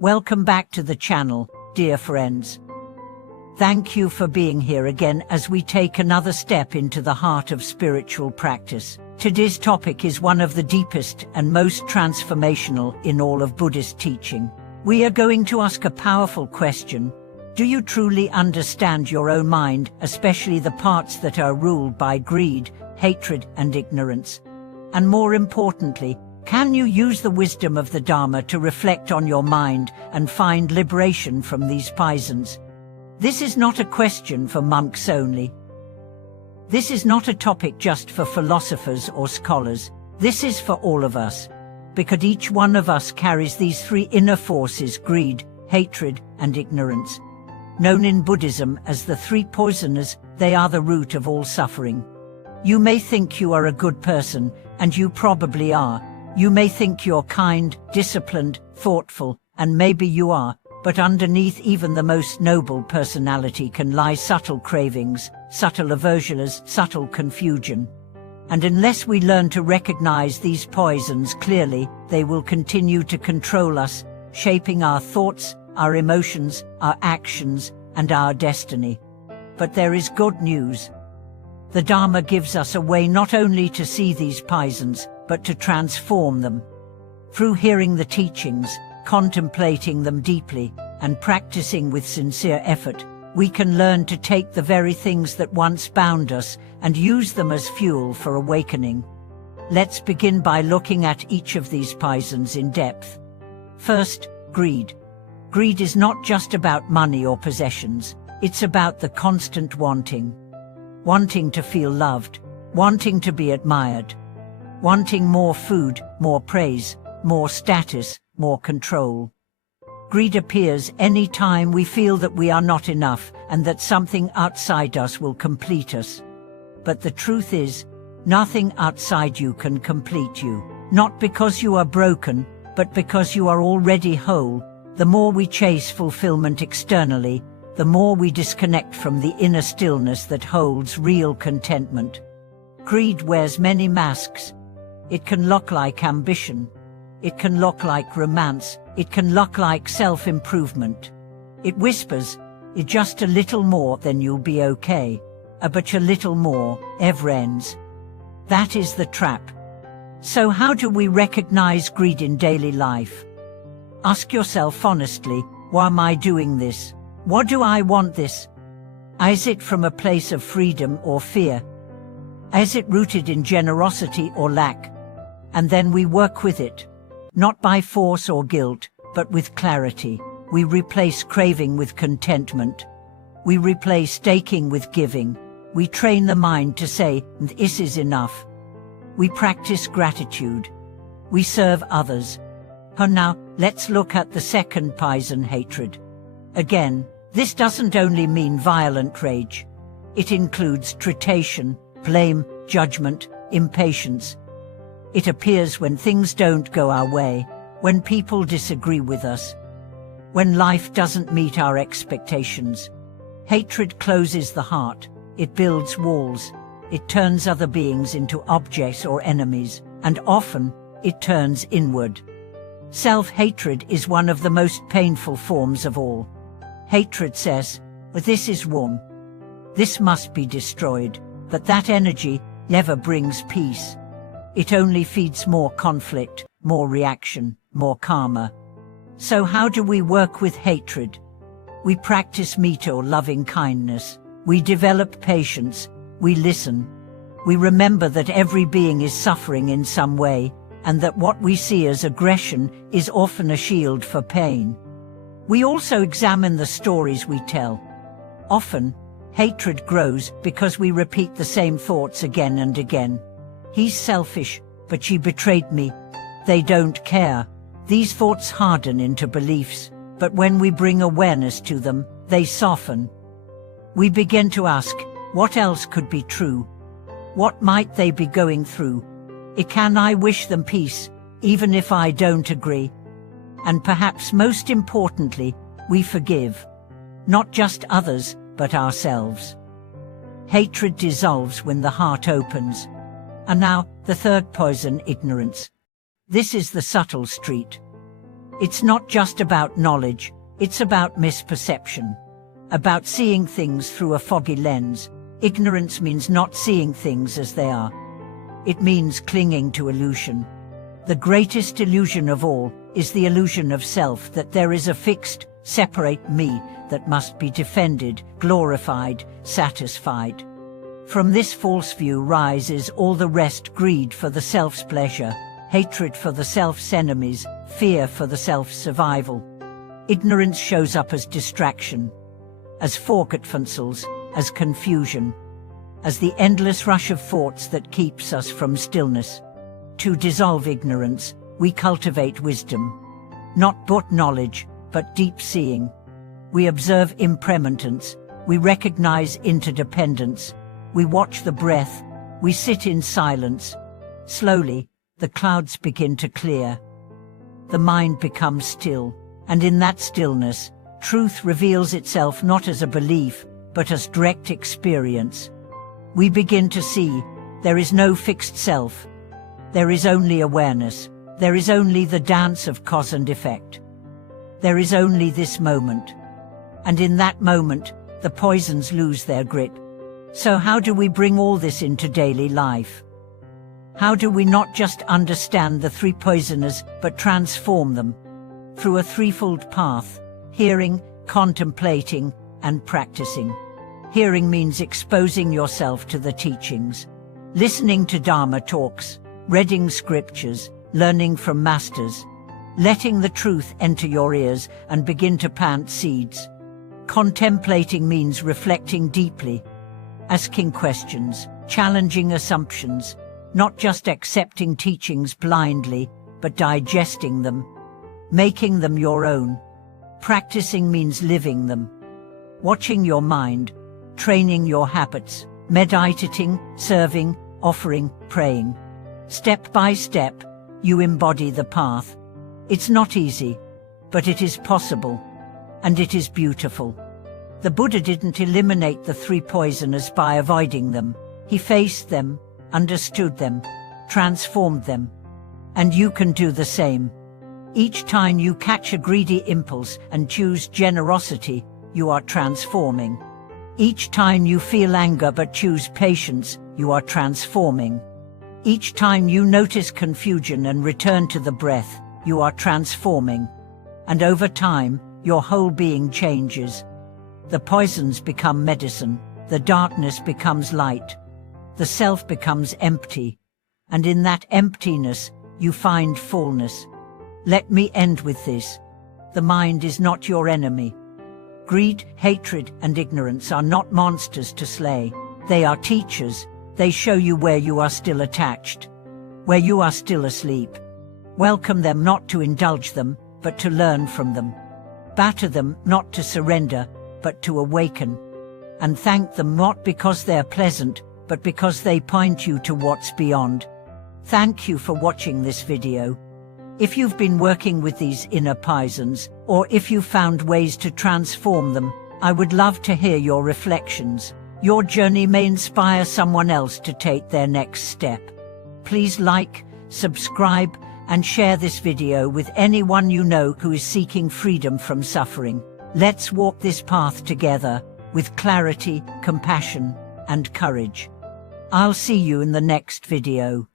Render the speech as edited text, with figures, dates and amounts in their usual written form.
Welcome back to the channel, dear friends. Thank you for being here again as we take another step into the heart of spiritual practice. Today's topic is one of the deepest and most transformational in all of Buddhist teaching. We are going to ask a powerful question. Do you truly understand your own mind, especially the parts that are ruled by greed, hatred, and ignorance? And more importantly, can you use the wisdom of the Dharma to reflect on your mind and find liberation from these poisons? This is not a question for monks only. This is not a topic just for philosophers or scholars. This is for all of us, because each one of us carries these three inner forces: greed, hatred, and ignorance. Known in Buddhism as the three poisoners, they are the root of all suffering. You may think you are a good person, and you probably are. You may think you're kind, disciplined, thoughtful, and maybe you are, but underneath even the most noble personality can lie subtle cravings, subtle aversions, subtle confusion. And unless we learn to recognize these poisons clearly, they will continue to control us, shaping our thoughts, our emotions, our actions, and our destiny. But there is good news. The Dharma gives us a way not only to see these poisons, but to transform them. Through hearing the teachings, contemplating them deeply, and practicing with sincere effort, we can learn to take the very things that once bound us and use them as fuel for awakening. Let's begin by looking at each of these poisons in depth. First, greed. Greed is not just about money or possessions. It's about the constant wanting. Wanting to feel loved, wanting to be admired, wanting more food, more praise, more status, more control. Greed appears any time we feel that we are not enough and that something outside us will complete us. But the truth is, nothing outside you can complete you. Not because you are broken, but because you are already whole. The more we chase fulfillment externally, the more we disconnect from the inner stillness that holds real contentment. Greed wears many masks. It can look like ambition. It can look like romance. It can look like self-improvement. It whispers, just a little more, then you'll be okay. But a little more ever ends. That is the trap. So how do we recognize greed in daily life? Ask yourself honestly, why am I doing this? What do I want this? Is it from a place of freedom or fear? Is it rooted in generosity or lack? And then we work with it. Not by force or guilt, but with clarity. We replace craving with contentment. We replace taking with giving. We train the mind to say, "This is enough." We practice gratitude. We serve others. And now, let's look at the second poison, hatred. Again, this doesn't only mean violent rage. It includes irritation, blame, judgment, impatience. It appears when things don't go our way, when people disagree with us, when life doesn't meet our expectations. Hatred closes the heart. It builds walls. It turns other beings into objects or enemies, and often, it turns inward. Self-hatred is one of the most painful forms of all. Hatred says, "This is wrong. This must be destroyed," but that energy never brings peace. It only feeds more conflict, more reaction, more karma. So how do we work with hatred? We practice metta or loving kindness. We develop patience. We listen. We remember that every being is suffering in some way, and that what we see as aggression is often a shield for pain. We also examine the stories we tell. Often, hatred grows because we repeat the same thoughts again and again. He's selfish, but she betrayed me. They don't care. These thoughts harden into beliefs, but when we bring awareness to them, they soften. We begin to ask, what else could be true? What might they be going through? Can I wish them peace, even if I don't agree? And perhaps most importantly, we forgive. Not just others, but ourselves. Hatred dissolves when the heart opens. And now, the third poison, ignorance. This is the subtle street. It's not just about knowledge, it's about misperception. About seeing things through a foggy lens. Ignorance means not seeing things as they are. It means clinging to illusion. The greatest illusion of all is the illusion of self, that there is a fixed, separate me that must be defended, glorified, satisfied. From this false view rises all the rest: greed for the self's pleasure, hatred for the self's enemies, fear for the self's survival. Ignorance shows up as distraction, as forgetfulness, as confusion, as the endless rush of thoughts that keeps us from stillness. To dissolve ignorance, we cultivate wisdom. Not but knowledge, but deep seeing. We observe impermanence, we recognize interdependence, we watch the breath, we sit in silence. Slowly, the clouds begin to clear. The mind becomes still, and in that stillness, truth reveals itself not as a belief, but as direct experience. We begin to see there is no fixed self. There is only awareness. There is only the dance of cause and effect. There is only this moment. And in that moment, the poisons lose their grip. So how do we bring all this into daily life? How do we not just understand the three poisoners, but transform them? Through a threefold path: hearing, contemplating, and practicing. Hearing means exposing yourself to the teachings, listening to Dharma talks, reading scriptures, learning from masters, letting the truth enter your ears and begin to plant seeds. Contemplating means reflecting deeply, asking questions, challenging assumptions, not just accepting teachings blindly, but digesting them, making them your own. Practicing means living them, watching your mind, training your habits, meditating, serving, offering, praying. Step by step, you embody the path. It's not easy, but it is possible, and it is beautiful. The Buddha didn't eliminate the three poisoners by avoiding them. He faced them, understood them, transformed them. And you can do the same. Each time you catch a greedy impulse and choose generosity, you are transforming. Each time you feel anger but choose patience, you are transforming. Each time you notice confusion and return to the breath, you are transforming. And over time, your whole being changes. The poisons become medicine, the darkness becomes light, the self becomes empty, and in that emptiness, you find fullness. Let me end with this. The mind is not your enemy. Greed, hatred, and ignorance are not monsters to slay. They are teachers. They show you where you are still attached, where you are still asleep. Welcome them, not to indulge them, but to learn from them. Batter them, not to surrender, but to awaken. And thank them not because they're pleasant, but because they point you to what's beyond. Thank you for watching this video. If you've been working with these inner poisons, or if you found ways to transform them, I would love to hear your reflections. Your journey may inspire someone else to take their next step. Please like, subscribe, and share this video with anyone you know who is seeking freedom from suffering. Let's walk this path together, with clarity, compassion, and courage. I'll see you in the next video.